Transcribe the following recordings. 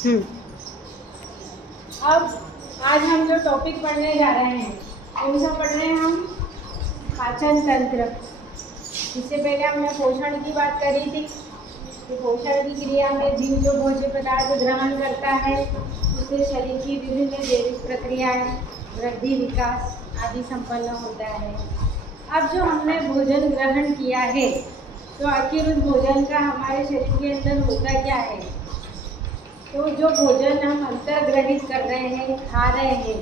अब आज हम जो टॉपिक पढ़ने जा रहे हैं कौन सा पढ़ रहे हैं हम? पाचन तंत्र। इससे पहले हमने पोषण की बात करी थी कि पोषण की क्रिया में जीव जो भोज्य पदार्थ ग्रहण करता है उससे शरीर की विभिन्न जैविक प्रक्रियाएं, वृद्धि, विकास आदि संपन्न होता है। अब जो हमने भोजन ग्रहण किया है तो आखिर उस भोजन का हमारे शरीर के अंदर होता क्या है? तो जो भोजन हम अंतर्ग्रहित कर रहे हैं, खा रहे हैं,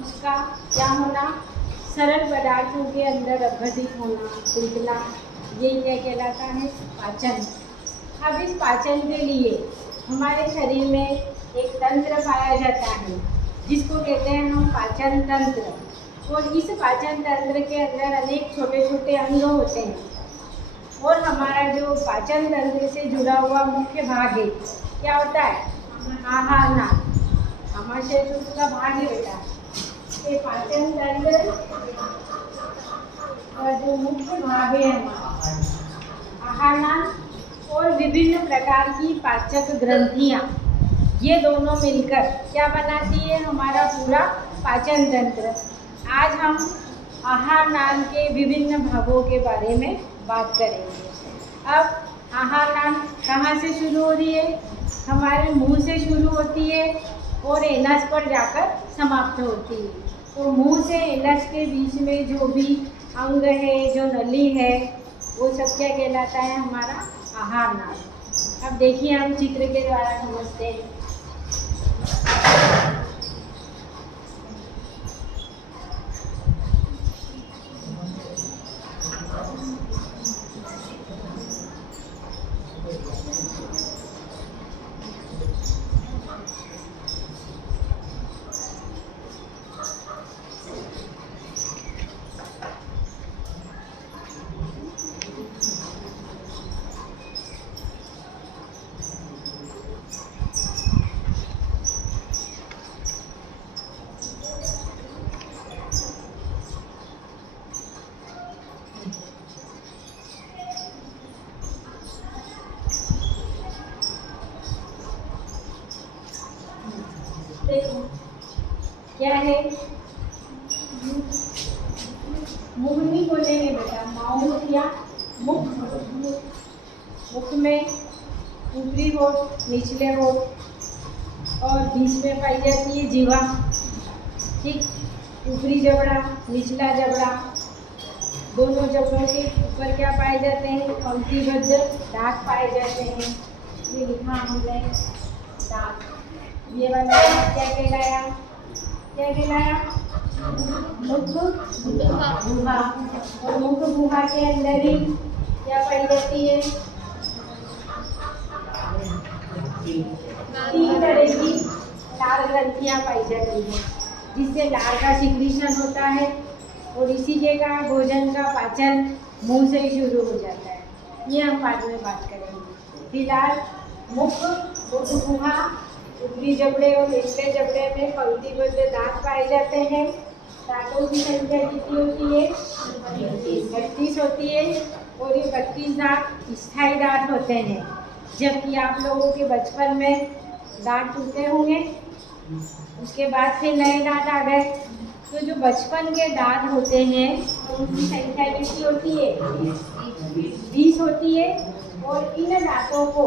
उसका क्या होना? सरल पदार्थों के अंदर अपघटित होना, पिघलना, यही क्या कहलाता है? पाचन। अब इस पाचन के लिए हमारे शरीर में एक तंत्र पाया जाता है जिसको कहते हैं हम पाचन तंत्र। और इस पाचन तंत्र के अंदर अनेक छोटे छोटे अंग होते हैं और हमारा जो पाचन तंत्र से जुड़ा हुआ मुख्य भाग है क्या होता है? आहार नाल। आमाशय तो उसका भाग है बेटा। ये पाचन तंत्र का जो मुख्य भाग है आहार नाल और विभिन्न प्रकार की पाचक ग्रंथियाँ, ये दोनों मिलकर क्या बनाती है? हमारा पूरा पाचन तंत्र। आज हम आहार नाल के विभिन्न भागों के बारे में बात करेंगे। अब आहार नाल कहाँ से शुरू हो रही है? हमारे मुंह से शुरू होती है और एनस पर जाकर समाप्त होती है। तो मुंह से एनस के बीच में जो भी अंग है, जो नली है, वो सब क्या कहलाता है? हमारा आहार नाल। अब देखिए हम चित्र के द्वारा समझते हैं। क्या है? मुख नहीं बोलेंगे बेटा, माउथ या मुख। मुख में ऊपरी होठ, निचले होठ और बीच में पाई जाती है जीवा। ठीक, ऊपरी जबड़ा, निचला जबड़ा, दोनों जबड़ों के ऊपर क्या पाए जाते हैं? पंक्तिबद्ध दांत पाए जाते हैं। ये लिखा हमने दांत। ये वाला क्या कहलाया? क्या कहलाया? मुख गुहा। और मुख गुहा के अंदर ही क्या पाई जाती है? तीन तरह की लाल ग्रंथियां पाई जाती है जिससे लार का सिक्रीशन होता है और इसी के कारण भोजन का पाचन मुंह से ही शुरू हो जाता है। ये हम बाद में बात करेंगे। फिलहाल मुख गुहा, ऊपरी जबड़े और निचले जबड़े में पंक्तिबद्ध दांत पाए जाते हैं। दांतों की संख्या कितनी होती है? 32 होती है और ये 32 दांत स्थायी दांत होते हैं। जबकि आप लोगों के बचपन में दांत टूटे होंगे, उसके बाद फिर नए दांत आ गए। तो जो बचपन के दांत होते हैं उनकी संख्या कितनी होती है? 20 होती है। और इन दांतों को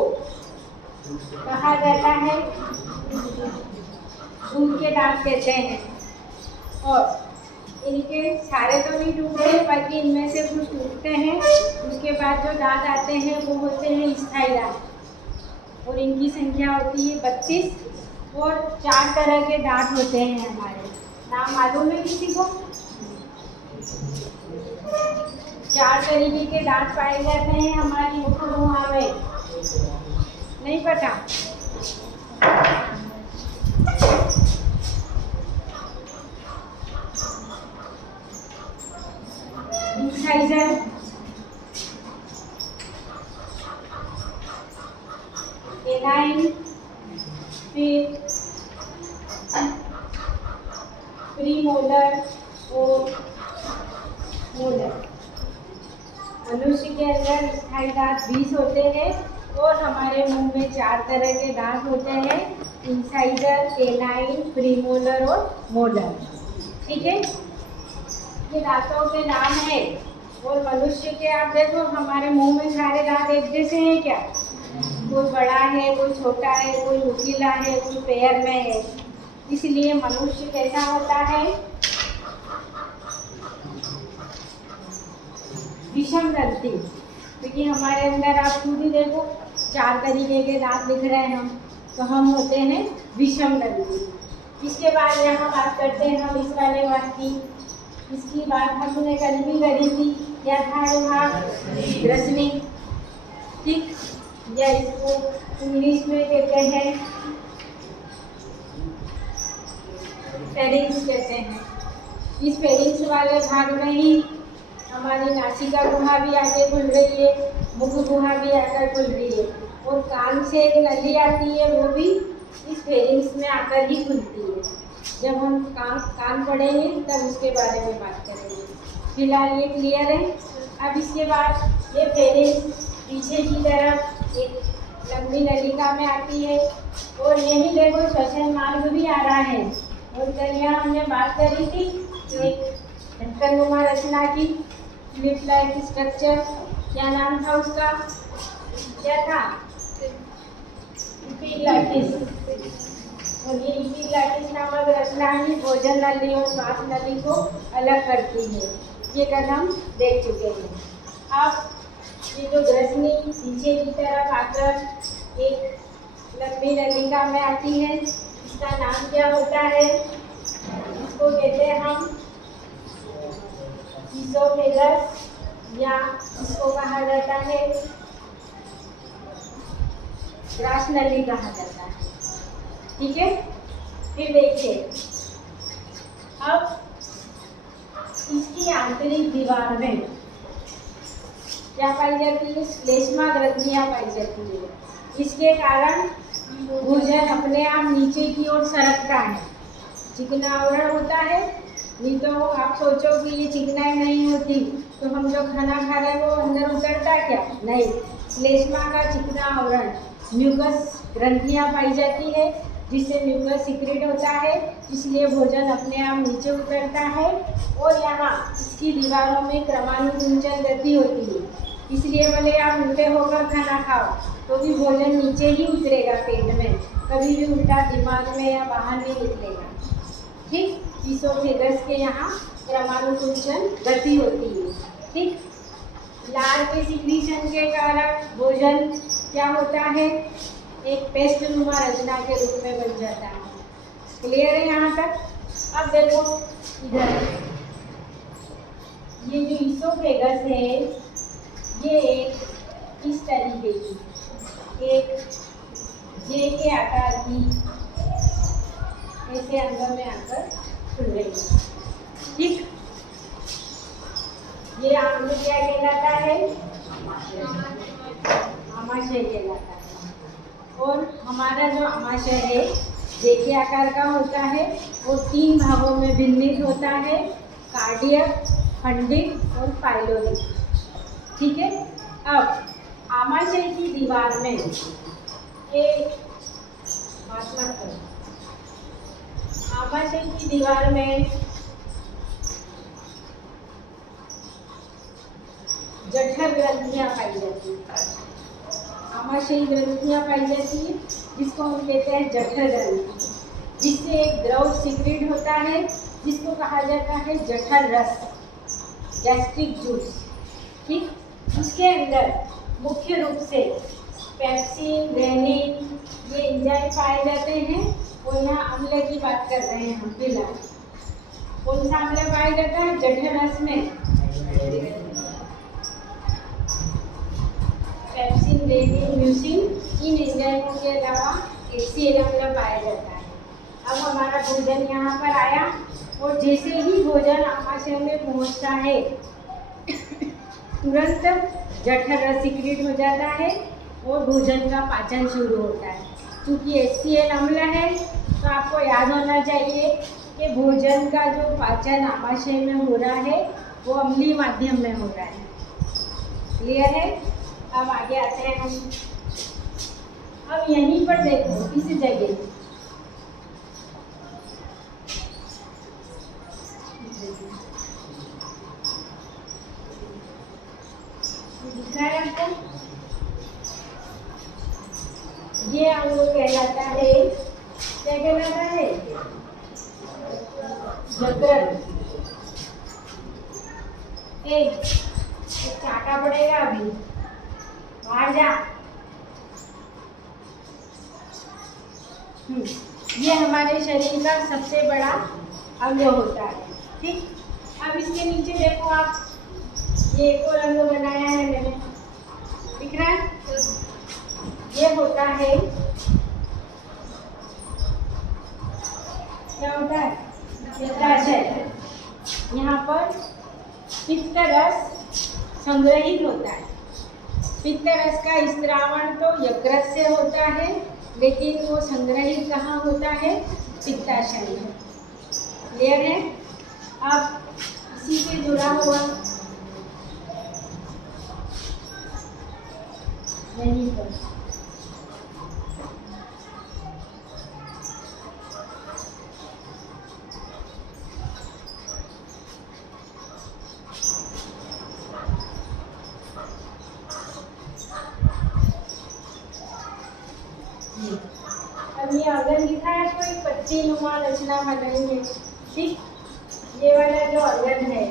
कहा जाता है दूध के दांत कहते हैं। और इनके सारे तो नहीं टूटते, बाकी इनमें से कुछ टूटते हैं। उसके बाद जो दांत आते हैं वो होते हैं स्थायी दांत और इनकी संख्या होती है 32। और 4 तरह के दांत होते हैं हमारे। नाम मालूम है किसी को? 4 तरीके के दांत पाए जाते हैं हमारी मुख गुहा में। नहीं पता? इंसाइजर, एनाइन, फिर प्रीमोलर और मोलर। मनुष्य के अंदर स्थायी दांत 20 होते हैं और हमारे मुंह में 4 तरह के दांत होते हैं। इंसाइजर, केनाइन, प्रीमोलर और मोलर। ठीक है, ये दांतों के नाम है। और मनुष्य के आप देखो हमारे मुंह में सारे दांत एक जैसे हैं क्या? कोई बड़ा है, कोई छोटा है, कोई नुकीला है, कोई पैर में है। इसलिए मनुष्य कैसा होता है? विषम दंती। क्योंकि हमारे अंदर आप खुद ही देखो 4 तरीके के दांत दिख रहे हैं हम, तो हम होते हैं विषम दंती। इसके बाद यहाँ बात करते हैं हम इस वाले भाग की। इसकी बात हमने कल भी करी थी। क्या था ये भाग? ग्रसनी। ठीक, या इसको इंग्लिश में कहते हैं फेरिंग्स कहते हैं। इस फेरिंग्स वाले भाग में ही हमारी नासिका गुहा भी आगे खुल रही है, मुख गुहा भी आकर खुल रही है, और कान से एक नली आती है, वो भी इस फेरिंग्स में आकर ही खुलती है। जब हम कान पढ़ेंगे तब उसके बारे में बात करेंगे। फिलहाल ये क्लियर है। अब इसके बाद ये फेरिंग्स पीछे की तरफ एक लंबी नलिका में आती है, और यही देखो श्वसन मार्ग भी आ रहा है। और कल यहाँ हमने बात करी थी एक ढक्कनुमा रचना की, फ्लिप लाइक स्ट्रक्चर। क्या नाम था उसका? क्या था? इपिग्लॉटिस। और ये इपिग्लॉटिस नामक रचना ही भोजन नली और श्वास नली को अलग करती है। ये कल हम देख चुके हैं। अब ये जो ग्रसनी पीछे की तरफ आकर एक लंबी नलिका में आती है, इसका नाम क्या होता है? इसको कहते हैं हम ईसोफेगस, या इसको कहा जाता है ग्रास नली कहा जाता है। ठीक है, फिर देखिए अब इसकी आंतरिक दीवार में क्या पाई जाती है? श्लेष्मा ग्रंथियां पाई जाती है। इसके कारण भोजन अपने आप नीचे की ओर सरकता है। चिकना आवरण होता है। नहीं तो आप सोचो कि ये चिकनाई नहीं होती तो हम जो खाना खा रहे हैं वो अंदर उतरता क्या? नहीं। श्लेष्मा का चिकना आवरण, म्यूकस ग्रंथियां पाई जाती है, जिससे म्यूकस सिक्रेट होता है, इसलिए भोजन अपने आप नीचे उतरता है। और यहाँ इसकी दीवारों में क्रमानुकुंचन गति होती है, इसलिए भले आप उल्टे होकर खाना खाओ तो भी भोजन नीचे ही उतरेगा पेट में, कभी भी उल्टा दिमाग में या बाहर नहीं निकलेगा। ठीक, ईसोफेगस के यहाँ क्रमानुकुंचन गति होती है। ठीक, लार के सिक्रीशन के कारण भोजन क्या होता है? एक पेस्ट नुमा रचना के रूप में बन जाता है। क्लियर है यहाँ तक? अब देखो इधर ये जो ईसोफेगस है ये एक इस तरीके की एक जे के आकार की ऐसे अंदर में आकर खुल रही है। ठीक, ये आंध्र क्या कहलाता है? आमाशय कहलाता है। और हमारा जो आमाशय है जे के आकार का होता है, वो 3 भागों में भिन्नित होता है, कार्डियक, फंडिक और पाइलोरिक। ठीक है, अब आमाशय की दीवार में एक बात मत करो, आमाशय की दीवार में जठर ग्रंथियां पाई जाती है। आमाशयी ग्रंथियां पाई जाती है जिसको हम कहते हैं जठर ग्रंथि, जिससे एक द्रव सिक्रेट होता है जिसको कहा जाता है जठर रस, गैस्ट्रिक जूस। ठीक, उसके अंदर मुख्य रूप से पेप्सिन, रेनिन ये एंजाइम पाए जाते हैं। और यहाँ अम्ल की बात कर रहे हैं हम फिलहाल। कौन सा अम्ल पाया जाता है जठर रस में? पेप्सिन, रेनिन, म्यूसिन, इन एंजाइमों के अलावा HCl अम्ल पाया जाता है। अब हमारा भोजन यहाँ पर आया और जैसे ही भोजन आमाशय में पहुँचता है तुरंत जठर रस सिक्रेट हो जाता है और भोजन का पाचन शुरू होता है। क्योंकि HCl अम्ल है तो आपको याद होना चाहिए कि भोजन का जो पाचन आमाशय में हो रहा है वो अम्लीय माध्यम में हो रहा है। क्लियर है? अब आगे आते हैं हम। अब यहीं पर देखो इस जगह क्या कहलाता है? यकृत। चाटा पड़ेगा अभी, बाहर जा। ये हमारे शरीर का सबसे बड़ा अंग होता है। ठीक, अब इसके नीचे देखो आप, ये एक और अंग बनाया है मैंने, दिख रहा है? ये होता है, क्या होता है? पित्ताशय। यहाँ पर पित्त रस संग्रहित होता है। पित्त रस का स्त्रावण तो यकृत से होता है, लेकिन वो संग्रहित कहाँ होता है? पित्ताशय में। क्लियर है? अब इसी से जुड़ा हुआ यहीं पर अब ये ऑर्गन दिखा है आपको, एक पत्ती नुमा रचना बनाएंगे। ठीक, ये वाला जो ऑर्गन है,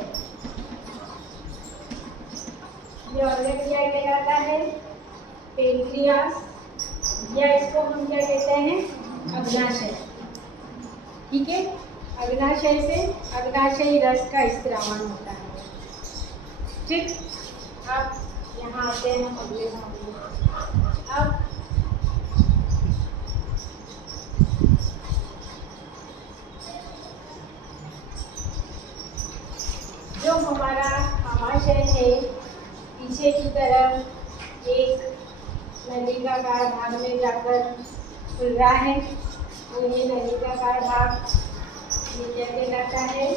ये ऑर्गन क्या कहलाता है? पेनक्रियास, या इसको हम क्या कहते हैं? अग्नाशय। ठीक है, अग्नाशय से अग्नाशयी रस का स्त्रावण होता है। ठीक, अब यहाँ आते हैं हम अगले भाग में। अब जो हमारा आमाशय है, पीछे की तरफ एक नलिकाकार भाग में जाकर खुल रहा है, और ये नलिकाकार भाग ये क्या कहलाता है?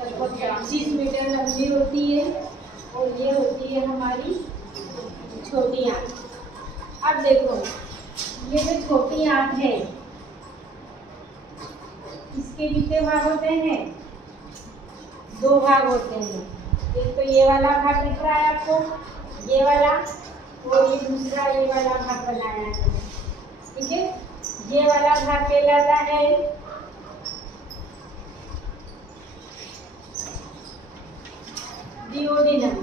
लगभग 25 मीटर लंबी होती है, और ये होती है हमारी छोटी आंत। अब देखो, ये जो छोटी आंत है, इसके कितने भाग होते हैं? 2 भाग होते हैं। एक तो ये वाला भाग दिख रहा है आपको, ये वाला, और ये दूसरा ये वाला भाग बनाया है। ठीक है, ये वाला भाग कहलाता है डिओडिनम।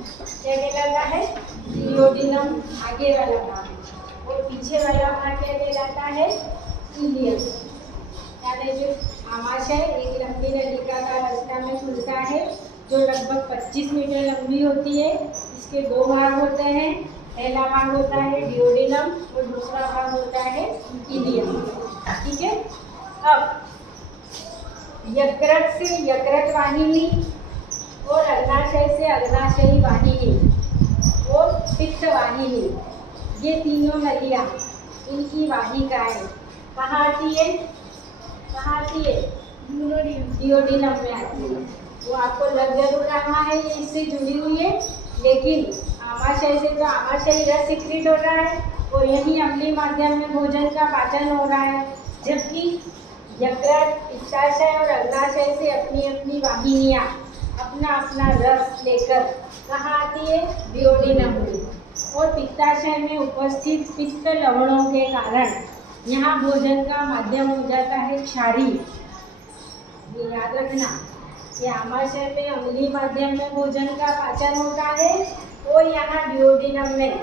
क्या कहलाता है? डिओडिनम, आगे वाला भाग। और पीछे वाला भाग क्या कहलाता है? इलियम। यानी जो आमाशय एक लंबी नलिका का रास्ता में खुलता है, जो लगभग 25 मीटर लंबी होती है। इसके 2 भाग होते हैं। पहला भाग होता है डिओडिनम, और दूसरा भाग होता है इलियम। ठीक है, अब यकृत से यकृत वाहिनी, और अग्नाशय से अग्नाशयी वाहिनी, और पित्त वाहिनी, ये तीनों नलियाँ, इनकी वाहिकाएं कहाँ आती है? कहाँ आती है? डिओडिनम में आती है। वो आपको लग जरूर रहा है ये इससे जुड़ी हुई है, लेकिन आमाशय से तो आमाशयी रस सिक्रीट हो रहा है, और यही अम्लीय माध्यम में भोजन का पाचन हो रहा है। जबकि यकृत, पित्ताशय और अग्नाशय से अपनी अपनी वाहिनियाँ अपना अपना रस लेकर कहाँ आती है? डिओडिनम में। और पित्ताशय में उपस्थित पित्त लवणों के कारण यहाँ भोजन का माध्यम हो जाता है क्षारीय। ये याद रखना, ये आमाशय में अम्लीय माध्यम में भोजन का पाचन होता है, और यहाँ डिओडिनम में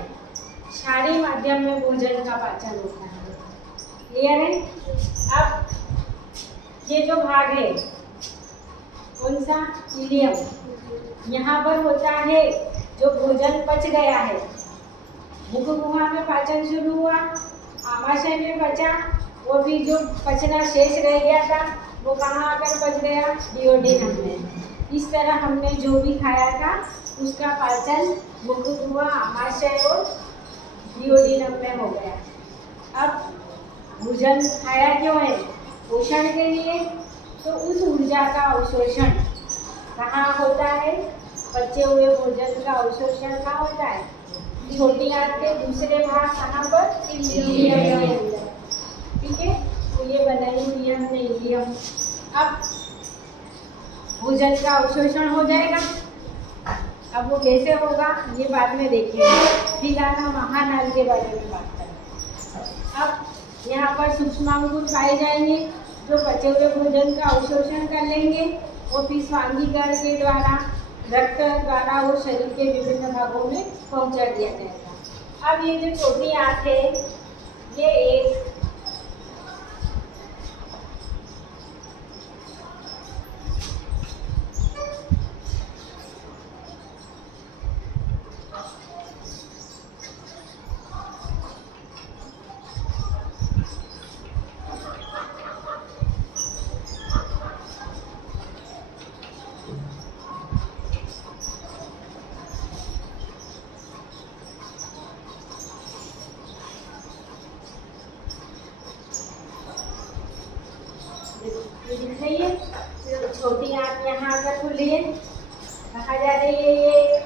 क्षारीय माध्यम में भोजन का पाचन होता है। क्लियर है? अब ये जो भाग है, कौन सा? इलियम। यहाँ पर होता है जो भोजन पच गया है, मुख गुहा में पाचन शुरू हुआ, आमाशय में पचा, वो भी जो पचना शेष रह गया था वो कहाँ आकर पच गया? डिओडिनम में। इस तरह हमने जो भी खाया था उसका पाचन मुख गुहा, आमाशय और डिओडिनम में हो गया। अब भोजन खाया क्यों है? पोषण के लिए। तो उस ऊर्जा का अवशोषण कहाँ होता है? बचे हुए भोजन का अवशोषण कहाँ होता है? छोटी आंत के दूसरे भाग कहाँ पर? इलियम के अंदर। ठीक है, तो ये बनाई हुई है हमने इलियम। अब भोजन का अवशोषण हो जाएगा। अब वो कैसे होगा ये बाद में देखेंगे, फिलहाल हम महानाल के बारे में बात करें। अब यहाँ पर सूक्ष्मांकुर पाए जाएंगे जो बचे हुए भोजन का अवशोषण कर लेंगे और फिर स्वांगीकरण के द्वारा रक्त द्वारा वो शरीर के विभिन्न भागों में पहुंचा दिया जाएगा। अब ये जो छोटी आंत है ये एक दिख रही है, छोटी आंत यहाँ आकर खुली है, कहा जा रही है ये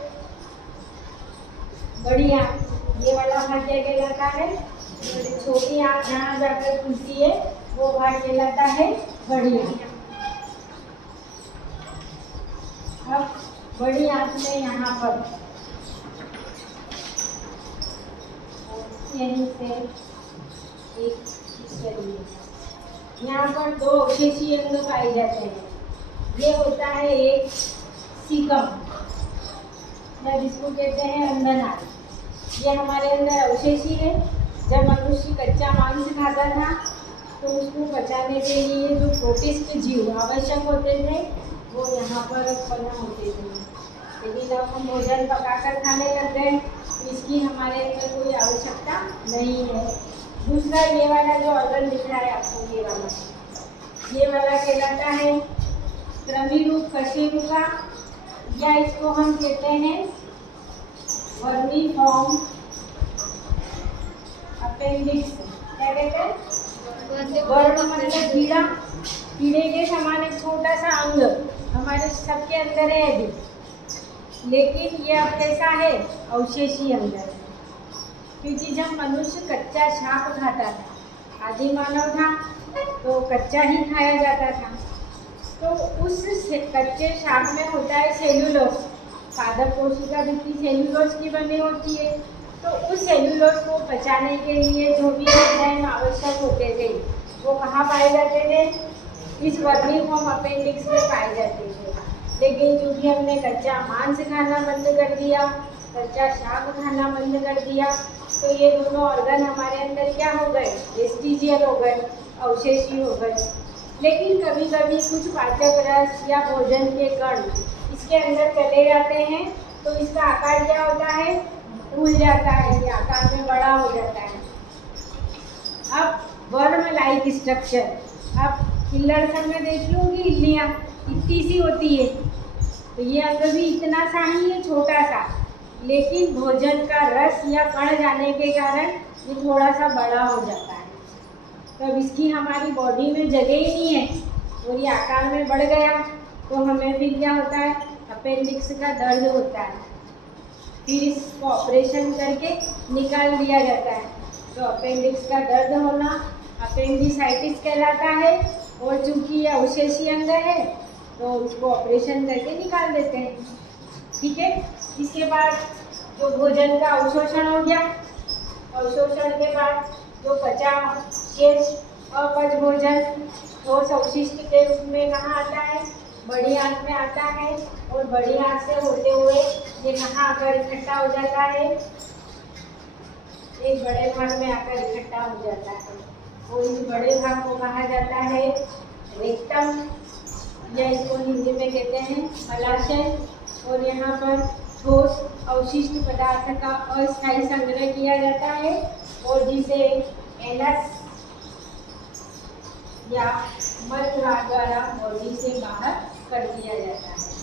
बड़ी आंत, ये वाला भाग क्या कहलाता है, छोटी आंत जहाँ जाकर खुलती है वो भाग कहलाता है बड़ी आंत। अब बड़ी आंत में यहाँ पर यहीं से एक इस तरीके यहाँ पर दो अवशेषीय अंग पाए जाते हैं। ये होता है एक सीकम या जिसको कहते हैं अंधनाद। ये हमारे अंदर अवशेषी है। जब मनुष्य कच्चा मांस खाता था तो उसको बचाने के लिए जो प्रोटिस्ट जीव आवश्यक होते थे वो यहाँ पर उत्पन्न होते थे। लेकिन अब हम भोजन पकाकर खाने लग गए, इसकी हमारे अंदर कोई आवश्यकता नहीं है। दूसरा ये वाला जो ऑर्गन दिख रहा है आपको, ये वाला कहलाता है क्रमिरूप कशेरुका या इसको हम कहते हैं वर्मीफॉर्म अपेंडिक्स। क्या कहते हैं? वर्म मतलब कीड़ा, कीड़े के समान एक छोटा सा अंग हमारे सबके अंदर है अभी, लेकिन ये अब कैसा है? अवशेषी अंग है। क्योंकि जब मनुष्य कच्चा शाक खाता था, आदि मानव था तो कच्चा ही खाया जाता था, तो उस कच्चे शाक में होता है सेल्यूलोज। पादप कोशिका भी सेल्यूलोज की बनी होती है। तो उस सेल्यूलोज को पचाने के लिए जो भी एंजाइम आवश्यक होते थे वो कहाँ पाए जाते थे? इस वर्मीफॉर्म अपेंडिक्स में पाए जाते थे। लेकिन चूँकि हमने कच्चा मांस खाना बंद कर दिया, कच्चा शाक खाना बंद कर दिया, तो ये दोनों ऑर्गन हमारे अंदर क्या हो गए? वेस्टिजियल हो गए, अवशेषी हो गए। लेकिन कभी कभी कुछ पाचक रस या भोजन के कण इसके अंदर चले जाते हैं तो इसका आकार क्या होता है? फूल जाता है, ये आकार में बड़ा हो जाता है। अब वर्म लाइक स्ट्रक्चर, अब किल्लड़सन में देख लूँगी इल्लियाँ इतनी सी होती है, तो ये अंग भी इतना सा ही है, छोटा सा, लेकिन भोजन का रस या कण जाने के कारण ये थोड़ा सा बड़ा हो जाता है। तो अब इसकी हमारी बॉडी में जगह ही नहीं है और ये आकार में बढ़ गया तो हमें फिर क्या होता है? अपेंडिक्स का दर्द होता है। फिर इसको ऑपरेशन करके निकाल दिया जाता है। तो अपेंडिक्स का दर्द होना अपेंडिसाइटिस कहलाता है। और चूँकि ये अवशेषी अंग है तो उसको ऑपरेशन करके निकाल देते हैं। ठीक है। इसके बाद जो भोजन का अवशोषण हो गया, अवशोषण के बाद जो बचा शेष अपच भोजन ठोस अवशिष्ट के रूप में कहाँ आता है? बड़ी आंत में आता है। और बड़ी आंत से होते हुए ये कहाँ आकर इकट्ठा हो जाता है? एक बड़े भाग में आकर इकट्ठा हो जाता है। और इस बड़े भाग को कहा जाता है रेक्टम, या इसको हिंदी में कहते हैं मलाशय। और यहाँ पर ठोस अवशिष्ट पदार्थ का अस्थायी संग्रह किया जाता है और जिसे एनस या मलद्वार द्वारा बॉडी से बाहर कर दिया जाता है।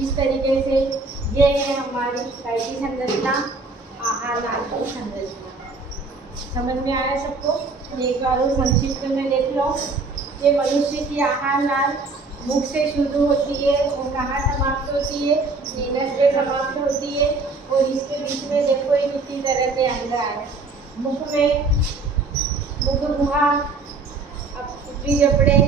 इस तरीके से ये है हमारी कैसी संरचना, आहार नाल की संरचना। समझ में आया सबको? एक बार संक्षिप्त में देख लो। ये मनुष्य की आहार नाल मुख से शुरू होती है और कहाँ समाप्त होती है? एनस पे समाप्त होती है। और इसके बीच में देखो ये कितनी तरह के अंग आए। मुख में मुख गुहा, ऊपरी जबड़े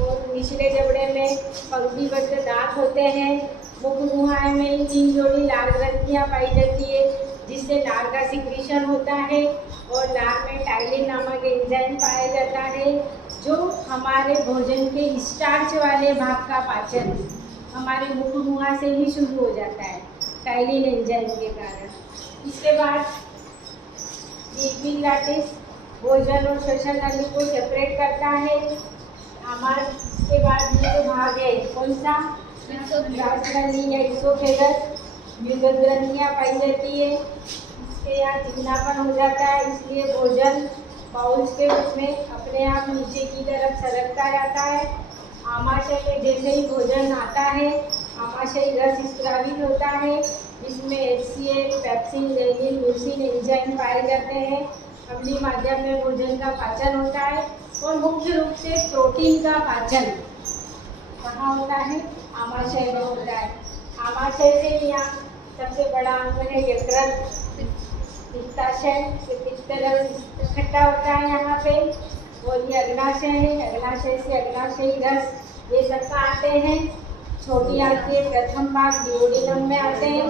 और निचले जबड़े में पंक्तिबद्ध दांत होते हैं। मुख गुहा में 3 जोड़ी लाल ग्रंथियाँ पाई जाती है जिससे लाल का सिक्रीशन होता है। और लार में टाइलिन नामक एंजाइम पाया जाता है जो हमारे भोजन के स्टार्च वाले भाग का पाचन हमारे मुंह से ही शुरू हो जाता है टाइलिन एंजाइम के कारण। इसके बाद एपिग्लॉटिस भोजन और श्वसन नली को सेपरेट करता है। हमारे इसके बाद ये जो भाग है कौन सा, ग्रास नली या इसोफेगस, म्यूकस ग्रंथियाँ पाई जाती है। इसके यहाँ चिकनापन हो जाता है, इसलिए भोजन बाउल्स के रूप में अपने आप नीचे की तरफ सरकता जाता है। आमाशय में जैसे ही भोजन आता है आमाशय रस स्रावित होता है, जिसमें HCl, pepsin, Lenin, mucin enzyme पाए जाते हैं। अम्लीय माध्यम में भोजन का पाचन होता है और मुख्य रूप से प्रोटीन का पाचन कहाँ होता है, आमाशय में होता है। आमाशय से यहाँ सबसे बड़ा अंग है यकृत, पित्ताशय से पित्त रस इकट्ठा होता है यहाँ पे, और ये अग्नाशय है, अग्नाशय से अग्नाशयी रस ये सब का आते हैं। छोटी आंत के प्रथम भाग डिओडिनम में आते हैं।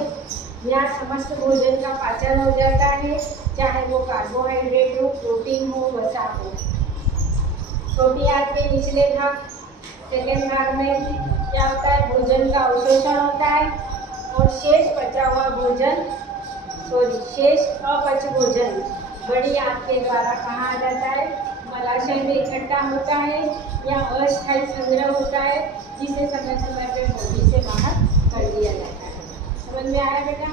यहाँ समस्त भोजन का पाचन हो जाता है, चाहे वो कार्बोहाइड्रेट हो, प्रोटीन हो, वसा हो। छोटी आंत के निचले भाग सेकेंड भाग में क्या होता है, भोजन का अवशोषण होता है और शेष बचा हुआ भोजन शेष अपच भोजन बड़ी आंत के द्वारा कहाँ आ जाता है, मलाशय में इकट्ठा होता है या अस्थायी संग्रह होता है, जिसे समय समय पे बॉडी से बाहर कर दिया जाता है। समझ में आया बेटा?